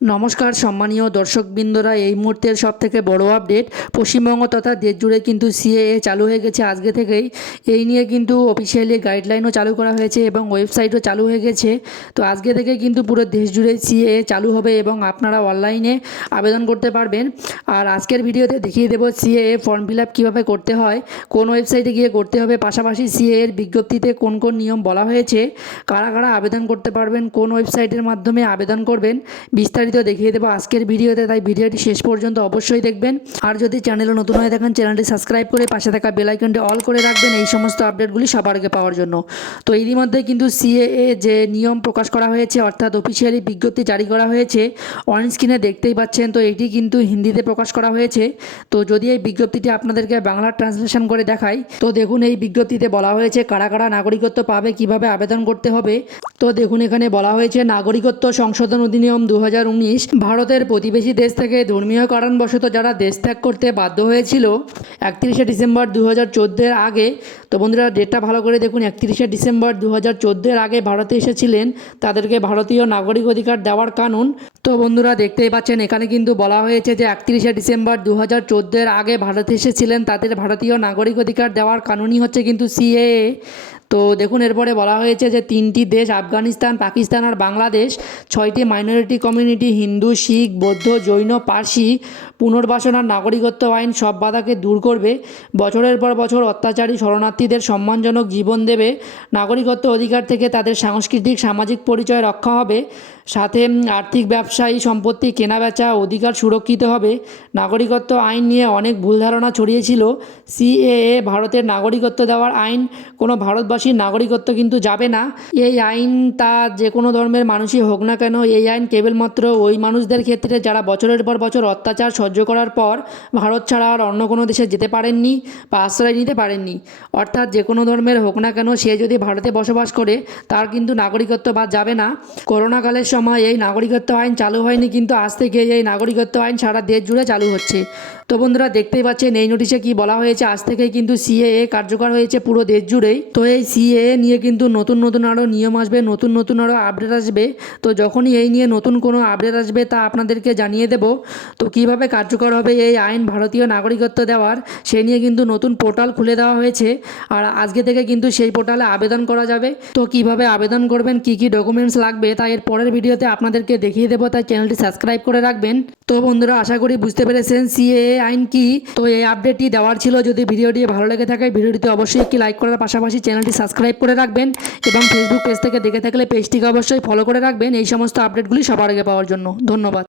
নমস্কার সম্মানীয় দর্শকবৃন্দরা, এই মুহূর্তের সবথেকে বড় আপডেট, পশ্চিমবঙ্গ তথা দেশ জুড়ে কিন্তু সিএএ চালু হয়ে গেছে আজকে থেকেই। এই নিয়ে কিন্তু অফিসিয়ালি গাইডলাইনও চালু করা হয়েছে এবং ওয়েবসাইটও চালু হয়ে গেছে। তো আজকে থেকে কিন্তু পুরো দেশ জুড়ে সিএএ চালু হবে এবং আপনারা অনলাইনে আবেদন করতে পারবেন। আর আজকের ভিডিওতে দেখিয়ে দেবো সিএএ ফর্ম ফিল আপ কীভাবে করতে হয়, কোন ওয়েবসাইটে গিয়ে করতে হবে, পাশাপাশি সিএএ এর বিজ্ঞপ্তিতে কোন কোন নিয়ম বলা হয়েছে, কারা কারা আবেদন করতে পারবেন, কোন ওয়েবসাইটের মাধ্যমে আবেদন করবেন, বিস্তারিত দেখিয়ে দেবো আজকের ভিডিওতে। তাই ভিডিওটি শেষ পর্যন্ত অবশ্যই দেখবেন। আর যদি চ্যানেলে নতুন হয়ে থাকেন, চ্যানেলটি সাবস্ক্রাইব করে পাশে থাকা বেল আইকনটি অল করে রাখবেন এই সমস্ত আপডেটগুলি সবার আগে পাওয়ার জন্য। তো এরই মধ্যে কিন্তু সিএএ যে নিয়ম প্রকাশ করা হয়েছে, অর্থাৎ অফিসিয়ালি বিজ্ঞপ্তি জারি করা হয়েছে, অন স্ক্রিনে দেখতেই পাচ্ছেন। তো এটি কিন্তু হিন্দিতে প্রকাশ করা হয়েছে। তো যদি এই বিজ্ঞপ্তিটি আপনাদেরকে বাংলা ট্রান্সলেশন করে দেখাই, তো দেখুন এই বিজ্ঞপ্তিতে বলা হয়েছে কারা কারা নাগরিকত্ব পাবে, কিভাবে আবেদন করতে হবে। তো দেখুন এখানে বলা হয়েছে নাগরিকত্ব সংশোধন অধিনিয়ম 2019 ভারতের প্রতিবেশী দেশ থেকে ধর্মীয় কারণবশত যারা দেশ ত্যাগ করতে বাধ্য হয়েছিল 31শে ডিসেম্বর 2014-এর আগে। তো বন্ধুরা ডেটটা ভালো করে দেখুন, 31শে ডিসেম্বর 2014-এর আগে ভারতে এসেছিলেন, তাদেরকে ভারতীয় নাগরিক অধিকার দেওয়ার কানুন। তো বন্ধুরা দেখতেই পাচ্ছেন এখানে কিন্তু বলা হয়েছে যে 31শে ডিসেম্বর 2014-এর আগে ভারতে এসেছিলেন, তাদের ভারতীয় নাগরিক অধিকার দেওয়ার কানুনই হচ্ছে কিন্তু সিএএ। তো দেখুন এরপরে বলা হয়েছে যে 3টি দেশ আফগানিস্তান, পাকিস্তান আর বাংলাদেশ, 6টি মাইনরিটি কমিউনিটি হিন্দু, শিখ, বৌদ্ধ, জৈন, পার্সি পুনর্বাসন আর নাগরিকত্ব আইন সব বাধাকে দূর করবে, বছরের পর বছর অত্যাচারী শরণার্থীদের সম্মানজনক জীবন দেবে, নাগরিকত্ব অধিকার থেকে তাদের সাংস্কৃতিক সামাজিক পরিচয় রক্ষা হবে, সাথে আর্থিক ব্যবসায়ী সম্পত্তি কেনাবেচা অধিকার সুরক্ষিত হবে। নাগরিকত্ব আইন নিয়ে অনেক ভুল ধারণা ছড়িয়েছিল। সিএএ ভারতের নাগরিকত্ব দেওয়ার আইন, কোনো ভারতবাসীর নাগরিকত্ব কিন্তু যাবে না। এই আইন তা যে কোনো ধর্মের মানুষই হোক না কেন, এই আইন কেবলমাত্র ওই মানুষদের ক্ষেত্রে যারা বছরের পর বছর অত্যাচার সহ্য করার পর ভারত ছাড়া আর অন্য কোনো দেশে যেতে পারেননি বা আশ্রয় নিতে পারেননি। অর্থাৎ যে কোনো ধর্মের হোক না কেন, সে যদি ভারতে বসবাস করে তার কিন্তু নাগরিকত্ব বাদ যাবে না। করোনাকালের সময় এই নাগরিকত্ব আইন চালু হয়নি, কিন্তু আজ থেকে এই নাগরিকত্ব আইন সারা দেশ জুড়ে চালু হচ্ছে। তো বন্ধুরা দেখতেই পাচ্ছেন এই নোটিশে কি বলা হয়েছে, আজ থেকেই কিন্তু সিএএ কার্যকর হয়েছে পুরো দেশ জুড়েই। তো এই সিএএ নিয়ে কিন্তু নতুন নতুন আরও নিয়ম আসবে, নতুন নতুন আরও আপডেট আসবে। তো যখনই এই নিয়ে নতুন কোনো আপডেট আসবে তা আপনাদেরকে জানিয়ে দেব। তো কিভাবে কার্যকর হবে এই আইন ভারতীয় নাগরিকত্ব দেওয়ার, সে নিয়ে কিন্তু নতুন পোর্টাল খুলে দেওয়া হয়েছে। আর আজকে থেকে কিন্তু সেই পোর্টালে আবেদন করা যাবে। তো কিভাবে আবেদন করবেন, কি কি ডকুমেন্টস লাগবে, তা এর পরের ভিডিওতে আপনাদেরকে দেখিয়ে দেবো, তাই চ্যানেলটি সাবস্ক্রাইব করে রাখবেন। তো বন্ধুরা আশা করি বুঝতে পেরেছেন সিএএ আইন কি। তো এই আপডেটটি দেওয়ার ছিল। যদি ভিডিওটি ভালো লেগে থাকে ভিডিওটিতে অবশ্যই একটি লাইক করার পাশাপাশি চ্যানেলটি সাবস্ক্রাইব করে রাখবেন এবং ফেসবুক পেজ থেকে দেখে থাকলে পেজটিকে অবশ্যই ফলো করে রাখবেন এই সমস্ত আপডেটগুলি সবার আগে পাওয়ার জন্য। ধন্যবাদ।